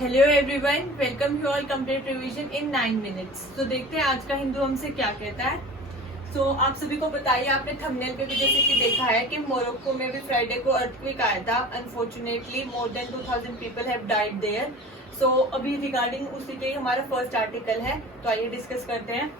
Hello everyone, welcome you all complete revision in 9 minutes. तो देखते हैं आज का हिंदू हमसे क्या कहता है। आप सभी को बताइए, आपने थंबनेल पे भी जैसे कि देखा है कि मोरक्को में भी फ्राइडे को अर्थक्वेक आया था। Unfortunately more than 2000 people have died there. अभी रिगार्डिंग उसी के हमारा फर्स्ट आर्टिकल है, तो आइए डिस्कस करते हैं।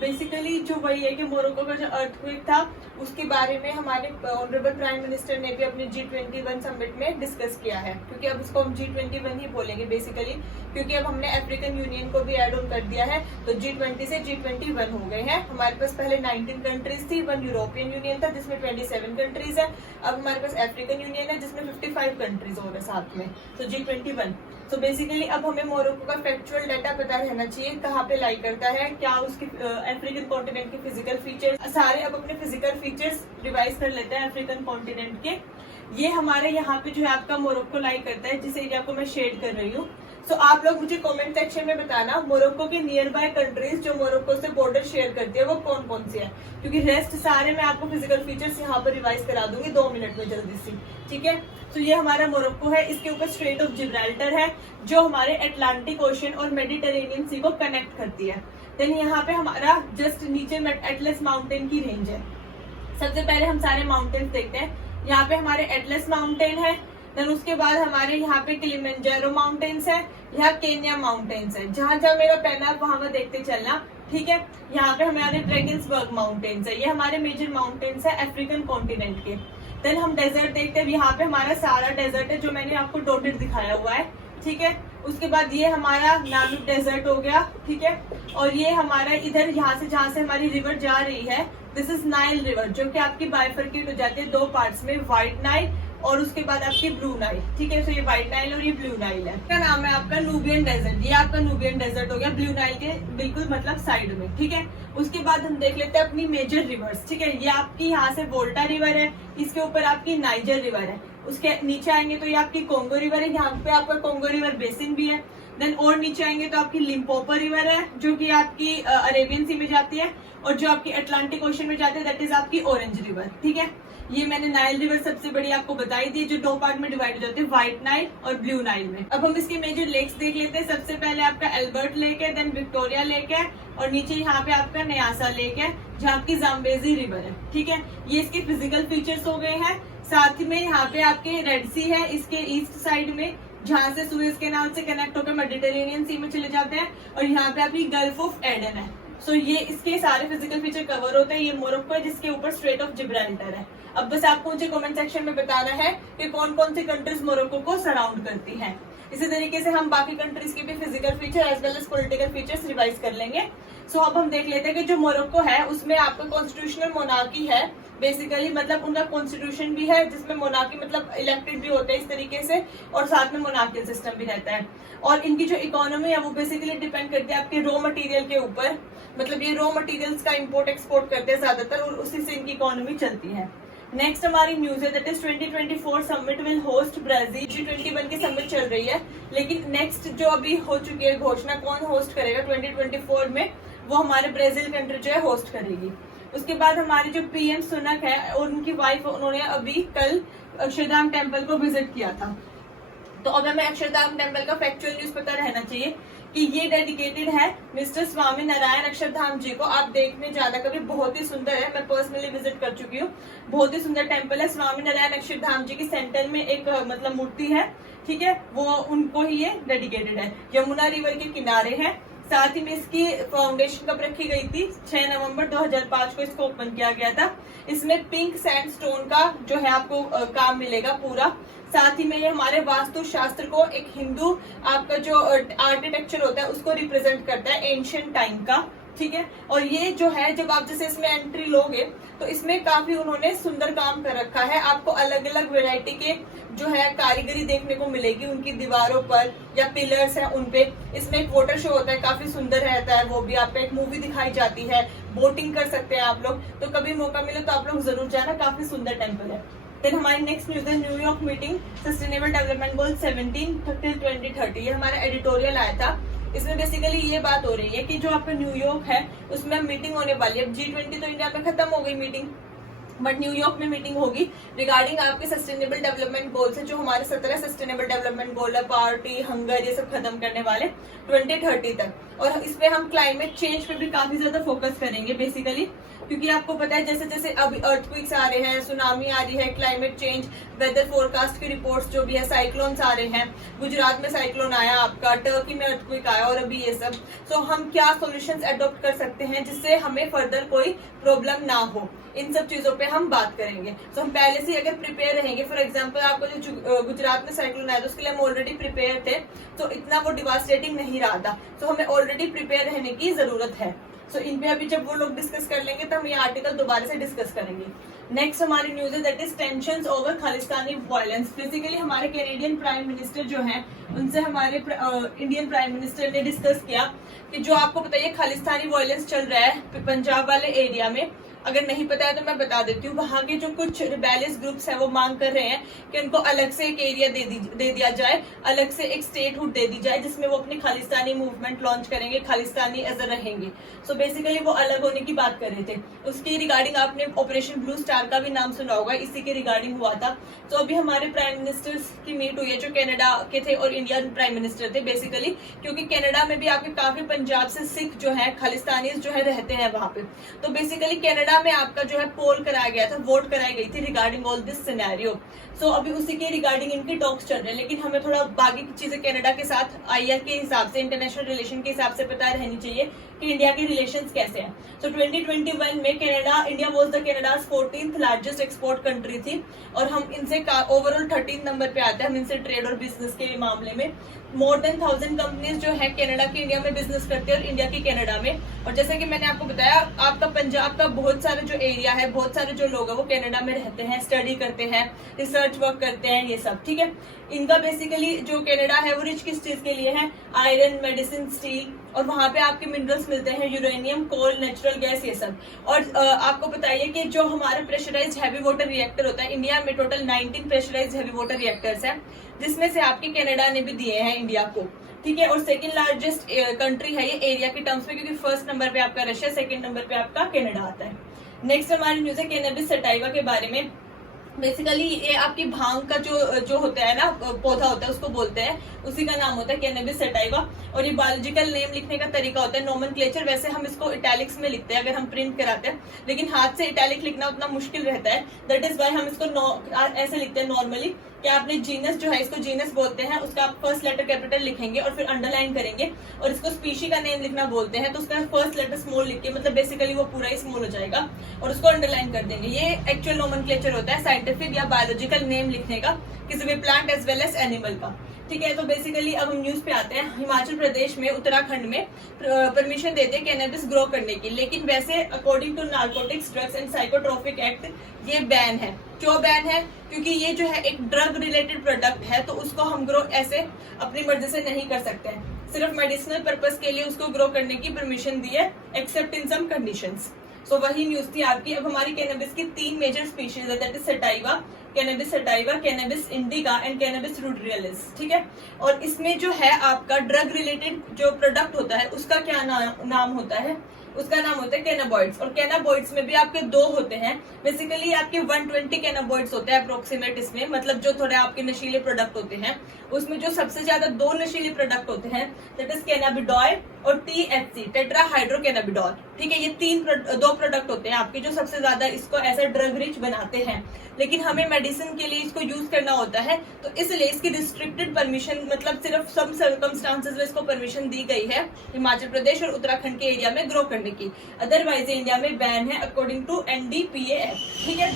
बेसिकली जो वही है कि मोरक्को का जो अर्थक्वेक था उसके बारे में हमारे ऑनरेबल प्राइम मिनिस्टर ने भी अपने G21 समिट में डिस्कस किया है, क्योंकि अब इसको हम G21 ही बोलेंगे बेसिकली, क्योंकि अब हमने अफ्रीकन यूनियन को भी ऐड ऑन कर दिया है। तो G20 से G21 हो गए हैं। हमारे पास पहले 19 कंट्रीज थी, 1 यूरोपियन यूनियन था जिसमें 27 कंट्रीज है। अब हमारे पास अफ्रीकन यूनियन है जिसमें 55 कंट्रीज हो गए साथ में, तो G21। बेसिकली अब हमें मोरक्को का फैक्चुअल डाटा पता रहना चाहिए, कहाँ पे लाई करता है, क्या उसकी अफ्रीकन कॉन्टिनेंट के फिजिकल फीचर्स सारे। अब अपने फिजिकल फीचर्स रिवाइज कर लेते हैं अफ्रीकन कॉन्टिनेंट के। ये हमारे यहाँ पे जो है आपका मोरक्को लाई करता है, जिस एरिया को मैं शेड कर रही हूँ। आप लोग मुझे कमेंट सेक्शन में बताना मोरक्को के नियर बाय कंट्रीज जो मोरक्को से बॉर्डर शेयर करती है वो कौन कौन सी है, क्योंकि रेस्ट सारे मैं आपको फिजिकल फीचर्स यहाँ पर रिवाइज करा दूंगी 2 मिनट में जल्दी सी, ठीक है। ये हमारा मोरक्को है, इसके ऊपर स्ट्रेट ऑफ जिब्राल्टर है जो हमारे अटलांटिक ओशन और मेडिटेरेनियन सी को कनेक्ट करती है। देन यहाँ पे हमारा जस्ट नीचे एटलस माउंटेन की रेंज है। सबसे पहले हम सारे माउंटेन्स देखते हैं। यहाँ पे हमारे एटलस माउंटेन है, देन उसके बाद हमारे यहाँ पे किलिमंजारो माउंटेन्स है, यहाँ केन्या माउंटेन्स है। जहां जहां मेरा पेन है वहां वहां देखते चलना, ठीक है। यहाँ पे हमारे ड्रैगन्सबर्ग माउंटेन्स है, ये हमारे मेजर माउंटेन्स है अफ्रीकन कॉन्टिनेंट के। देन हम डेजर्ट देखते हैं, यहाँ पे हमारा सारा डेजर्ट है जो मैंने आपको डॉटेड दिखाया हुआ है, ठीक है। उसके बाद ये हमारा नामिब डेजर्ट हो गया, ठीक है। और ये हमारा इधर यहाँ से जहाँ से हमारी रिवर जा रही है, दिस इज नाइल रिवर, जो कि आपकी बाइफर्केट हो जाती है 2 पार्ट्स में, व्हाइट नाइल और उसके बाद आपकी ब्लू नाइल, ठीक है। ये व्हाइट नाइल और ये ब्लू नाइल है। इसका नाम है आपका नूबियन डेजर्ट। ये आपका नूबियन डेजर्ट हो गया ब्लू नाइल के बिल्कुल मतलब साइड में, ठीक है। उसके बाद हम देख लेते हैं अपनी मेजर रिवर्स, ठीक है। ये आपकी यहाँ से वोल्टा रिवर है, इसके ऊपर आपकी नाइजर रिवर है। उसके नीचे आएंगे तो ये आपकी कोंगो रिवर है, यहाँ पे आपका कोंगो रिवर बेसिन भी है। देन और नीचे आएंगे तो आपकी लिम्पोपो रिवर है जो कि आपकी अरेबियन सी में जाती है, और जो आपकी अटलांटिक ओशन में जाती है दैट इज आपकी ऑरेंज रिवर, ठीक है। ये मैंने नाइल रिवर सबसे बड़ी आपको बताई दी, जो 2 पार्ट में डिवाइड हो जाती है, व्हाइट नाइल और ब्लू नाइल में। अब हम इसके मेजर लेक्स देख लेते हैं। सबसे पहले आपका एल्बर्ट लेक है, देन विक्टोरिया लेक है, और नीचे यहाँ पे आपका न्यासा लेक है जहाँ आपकी जाम्बेजी रिवर है, ठीक है। ये इसके फिजिकल फीचर्स हो गए हैं। साथ में यहाँ पे आपके रेड सी है इसके ईस्ट साइड में, जहाँ से सुएज कैनाल से कनेक्ट होकर मेडिटेरेनियन सी में चले जाते हैं, और यहाँ पे आपकी गल्फ ऑफ एडन है। ये इसके सारे फिजिकल फीचर कवर होते हैं। ये मोरक्को है जिसके ऊपर स्ट्रेट ऑफ जिब्राल्टर है। अब बस आपको मुझे कमेंट सेक्शन में बताना है कि कौन कौन सी कंट्रीज मोरक्को को सराउंड करती हैं। इसी तरीके से हम बाकी कंट्रीज के भी physical feature as well as political features revise कर लेंगे। अब हम देख लेते हैं कि जो मोरक्को है उसमें आपका कॉन्स्टिट्यूशनल मोनार्की है बेसिकली, मतलब उनका कॉन्स्टिट्यूशन भी है जिसमें मोनार्की मतलब इलेक्टेड भी होते हैं इस तरीके से, और साथ में मोनार्कियल सिस्टम भी रहता है। और इनकी जो इकोनॉमी है वो बेसिकली डिपेंड करती है आपके रॉ मटेरियल के ऊपर, मतलब ये रॉ मटेरियल्स का इंपोर्ट एक्सपोर्ट करते हैं ज्यादातर, और उसी से इनकी इकोनॉमी चलती है। नेक्स्ट हमारी न्यूज है that is 2024 summit will host Brazil. G21 की समिट चल रही है, लेकिन नेक्स्ट जो अभी हो चुकी है घोषणा कौन होस्ट करेगा 2024 में, वो हमारे ब्राजील कंट्री जो है होस्ट करेगी। उसके बाद हमारे जो PM सुनक है और उनकी वाइफ, उन्होंने अभी कल अक्षरधाम टेम्पल को विजिट किया था। तो अब हमें अक्षरधाम टेम्पल का फैक्चुअल न्यूज पता रहना चाहिए कि ये डेडिकेटेड है मिस्टर स्वामी नारायण अक्षरधाम जी को। आप देखने जाना कभी, बहुत ही सुंदर है, मैं पर्सनली विजिट कर चुकी हूँ। बहुत ही सुंदर टेम्पल है। स्वामी नारायण अक्षरधाम जी की सेंटर में एक मतलब मूर्ति है, ठीक है, वो उनको ही ये डेडिकेटेड है। यमुना रिवर के किनारे है। साथ ही में इसकी फाउंडेशन कब रखी गई थी, 6 नवंबर 2005 को इसको ओपन किया गया था। इसमें पिंक सैंडस्टोन का जो है आपको काम मिलेगा पूरा। साथ ही में ये हमारे वास्तु शास्त्र को, एक हिंदू आपका जो आर्किटेक्चर होता है उसको रिप्रेजेंट करता है एंशिएंट टाइम का, ठीक है। और ये जो है जब आप जैसे इसमें एंट्री लोगे तो इसमें काफी उन्होंने सुंदर काम कर रखा है। आपको अलग अलग वेराइटी के जो है कारीगरी देखने को मिलेगी उनकी दीवारों पर या पिलर्स है उनपे। इसमें एक वाटर शो होता है, काफी सुंदर रहता है वो भी। आप पे एक मूवी दिखाई जाती है, बोटिंग कर सकते हैं आप लोग। तो कभी मौका मिले तो आप लोग जरूर जाना, काफी सुंदर टेम्पल है। देन हमारी नेक्स्ट न्यूज है New York meeting sustainable development goal 17 till 2030। ये हमारा एडिटोरियल आया था। इसमें बेसिकली ये बात हो रही है कि जो आपका न्यूयॉर्क है उसमें मीटिंग होने वाली है। G20 तो इंडिया में खत्म हो गई मीटिंग, बट न्यूयॉर्क में मीटिंग होगी रिगार्डिंग आपके सस्टेनेबल डेवलपमेंट गोल से, जो हमारे 17 सस्टेनेबल डेवलपमेंट गोल है, पावर्टी, हंगर, ये सब खत्म करने वाले 2030 तक। और इस पे हम क्लाइमेट चेंज पे भी काफी ज्यादा फोकस करेंगे बेसिकली, क्योंकि आपको पता है जैसे जैसे अभी अर्थक्वेक्स आ रहे हैं, सुनामी आ रही है, क्लाइमेट चेंज, वेदर फोरकास्ट की रिपोर्ट्स जो भी है, साइक्लोन्स आ रहे हैं, गुजरात में साइक्लोन आया आपका, टर्की में अर्थक्वेक आया और अभी ये सब। सो हम क्या सॉल्यूशंस अडॉप्ट कर सकते हैं जिससे हमें फर्दर कोई प्रॉब्लम ना हो, इन सब चीजों पे हम बात करेंगे। तो हम पहले से अगर प्रिपेयर रहेंगे, फॉर एग्जांपल आपको जो गुजरात में साइक्लोन आया था उसके लिए हम ऑलरेडी प्रिपेयर थे, तो इतना वो डिवास्टेटिंग नहीं रहा था, तो हमें ऑलरेडी प्रिपेयर रहने की जरूरत है। सो इन पे अभी जब वो लोग डिस्कस कर लेंगे तो हम ये आर्टिकल दोबारा से डिस्कस करेंगे। नेक्स्ट हमारी न्यूज है that is tensions over Khalistani violence. Basically हमारे कैनेडियन प्राइम मिनिस्टर जो हैं उनसे हमारे इंडियन प्राइम मिनिस्टर ने डिस्कस किया कि जो आपको पता है खालिस्तानी वायलेंस चल रहा है पंजाब वाले एरिया में, अगर नहीं पता है तो मैं बता देती हूँ। वहां के जो कुछ रिबेलियस ग्रुप्स हैं वो मांग कर रहे हैं कि उनको अलग से एक एरिया दे दिया जाए, अलग से एक स्टेटहुड दे दी जाए जिसमें वो अपनी खालिस्तानी मूवमेंट लॉन्च करेंगे, खालिस्तानी एज रहेंगे। सो बेसिकली वो अलग होने की बात कर रहे थे। उसकी रिगार्डिंग आपने ऑपरेशन ब्लू स्टार का भी नाम सुना होगा, इसी के रिगार्डिंग हुआ था। तो अभी हमारे प्राइम मिनिस्टर्स की मीट हुई है जो कनाडा के थे और इंडियन प्राइम मिनिस्टर थे बेसिकली, क्योंकि कनाडा में भी आपके काफी पंजाब से सिख जो है खालिस्तानी जो है रहते हैं वहां पे। तो बेसिकली कनाडा में आपका जो है पोल कराया गया था, वोट कराई गई थी रिगार्डिंग ऑल दिस सिनेरियो। सो अभी उसी के रिगार्डिंग इनके टॉक्स चल रहे हैं, लेकिन हमें थोड़ा बाकी चीजें कनाडा के साथ आईआर के हिसाब से, इंटरनेशनल रिलेशन के हिसाब से पता रहनी चाहिए कि इंडिया के रिलेशंस कैसे हैं। सो 2021 में Canada, India was the Canada's 14th largest export country थी और हम इनसे ओवरऑल 13 नंबर पे आते हैं हम इनसे ट्रेड और बिजनेस के मामले में। मोर देन 1000 कंपनीज जो है कनाडा की इंडिया में बिजनेस करते हैं और इंडिया की कनाडा में। और जैसे कि मैंने आपको बताया, आपका पंजाब का बहुत सारे जो एरिया है, बहुत सारे जो लोग हैं वो कनाडा में रहते हैं, स्टडी करते हैं, रिसर्च वर्क करते हैं, ये सब ठीक है। इनका बेसिकली जो कनाडा है वो रिच किस चीज के लिए है, आयरन, मेडिसिन, स्टील, और वहां पे आपके मिनरल्स मिलते हैं, यूरेनियम, कोल, नेचुरल गैस, ये सब। और आपको बताइए कि जो हमारा प्रेशराइज्ड हैवी वाटर रिएक्टर होता है, इंडिया में total 19 pressurized heavy water reactors हैं, जिसमें से आपके कनाडा ने भी दिए हैं इंडिया को, ठीक है। और सेकंड लार्जेस्ट कंट्री है ये एरिया के टर्म्स में, क्योंकि फर्स्ट नंबर पे आपका रशिया, सेकंड नंबर पे आपका कनाडा आता है। नेक्स्ट हमारी न्यूज है कैनबिस सटाइवा के बारे में। बेसिकली ये आपकी भांग का जो होता है ना, पौधा होता है, उसको बोलते हैं, उसी का नाम होता है कैनबिस सटाइवा। और ये बायोलॉजिकल नेम लिखने का तरीका होता है नोमेनक्लेचर। वैसे हम इसको इटैलिक्स में लिखते हैं अगर हम प्रिंट कराते हैं, लेकिन हाथ से इटैलिक लिखना उतना मुश्किल रहता है, दैट इज वाई हम इसको ऐसे लिखते हैं नॉर्मली। कि आपने जीनस जो है, इसको जीनस बोलते हैं, उसका आप फर्स्ट लेटर कैपिटल लिखेंगे और फिर अंडरलाइन करेंगे, और इसको स्पीशी का नेम लिखना बोलते हैं तो उसका फर्स्ट लेटर स्मॉल लिख के, मतलब बेसिकली वो पूरा ही स्मॉल हो जाएगा, और उसको अंडरलाइन कर देंगे। ये एक्चुअल नोमेनक्लेचर होता है साइंटिफिक या बायोलॉजिकल नेम लिखने का किसी भी plant as well as animal का, ठीक है। तो बेसिकली अब हम न्यूज पे आते हैं। हिमाचल प्रदेश में, उत्तराखंड में परमिशन देते हैं कैनबिस ग्रो करने की, लेकिन वैसे according to narcotics, drugs and psychotropic act ये बैन है। क्यों बैन है? क्योंकि ये जो है एक ड्रग रिलेटेड प्रोडक्ट है, तो उसको हम ग्रो ऐसे अपनी मर्जी से नहीं कर सकते हैं। सिर्फ मेडिसिनल पर्पस के लिए उसको ग्रो करने की परमिशन दी है, एक्सेप्ट इन सम कंडीशंस। सो वही न्यूज थी आपकी। अब हमारी कैनबिस की 3 मेजर स्पीशीज है, that is sativa, cannabis sativa, cannabis indica and cannabis ruderalis, ठीक है। और इसमें जो है आपका ड्रग रिलेटेड जो प्रोडक्ट होता है उसका क्या नाम होता है? उसका नाम होता है कैनाबॉइड्स। और कैनाबॉइड्स में भी आपके 2 होते हैं। बेसिकली आपके 120 कैनाबॉइड्स होते हैं अप्रोक्सीमेट इसमें, मतलब जो थोड़े आपके नशीले प्रोडक्ट होते हैं। उसमें जो सबसे ज्यादा 2 नशीले प्रोडक्ट होते हैं, दैट इज कैनाबिडॉल और THC, टेट्राहाइड्रोकैनाबिडॉल, ठीक है। ये 2 प्रोडक्ट होते हैं आपके जो सबसे ज्यादा इसको ऐसा ड्रग रिच बनाते हैं, लेकिन हमें मेडिसिन के लिए इसको यूज करना होता है, तो इसलिए इसकी रिस्ट्रिक्टेड परमिशन, मतलब सिर्फ सम सर्कमस्टांसेस में इसको परमिशन दी गई है हिमाचल प्रदेश और उत्तराखंड के एरिया में ग्रो करने की। अदरवाइज इंडिया में बैन है अकॉर्डिंग टू NDPA एक्ट, ठीक है।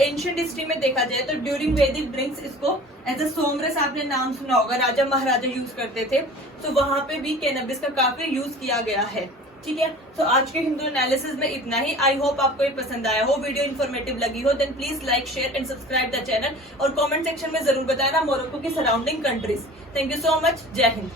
एंशिएंट हिस्ट्री में देखा जाए तो ड्यूरिंग वैदिक ड्रिंक्स इसको एज अ सोमरस, आपने नाम सुना होगा, राजा महाराजा यूज करते थे, तो वहां पे भी कैनबिस का काफी यूज किया गया है, ठीक है। तो आज के हिंदू एनालिसिस में इतना ही। आई होप आपको ये पसंद आया हो, वीडियो इन्फॉर्मेटिव लगी हो, then please like, share and subscribe the channel, और कमेंट सेक्शन में जरूर बताना मोरक्को की surrounding countries. Thank you so much. जय हिंद।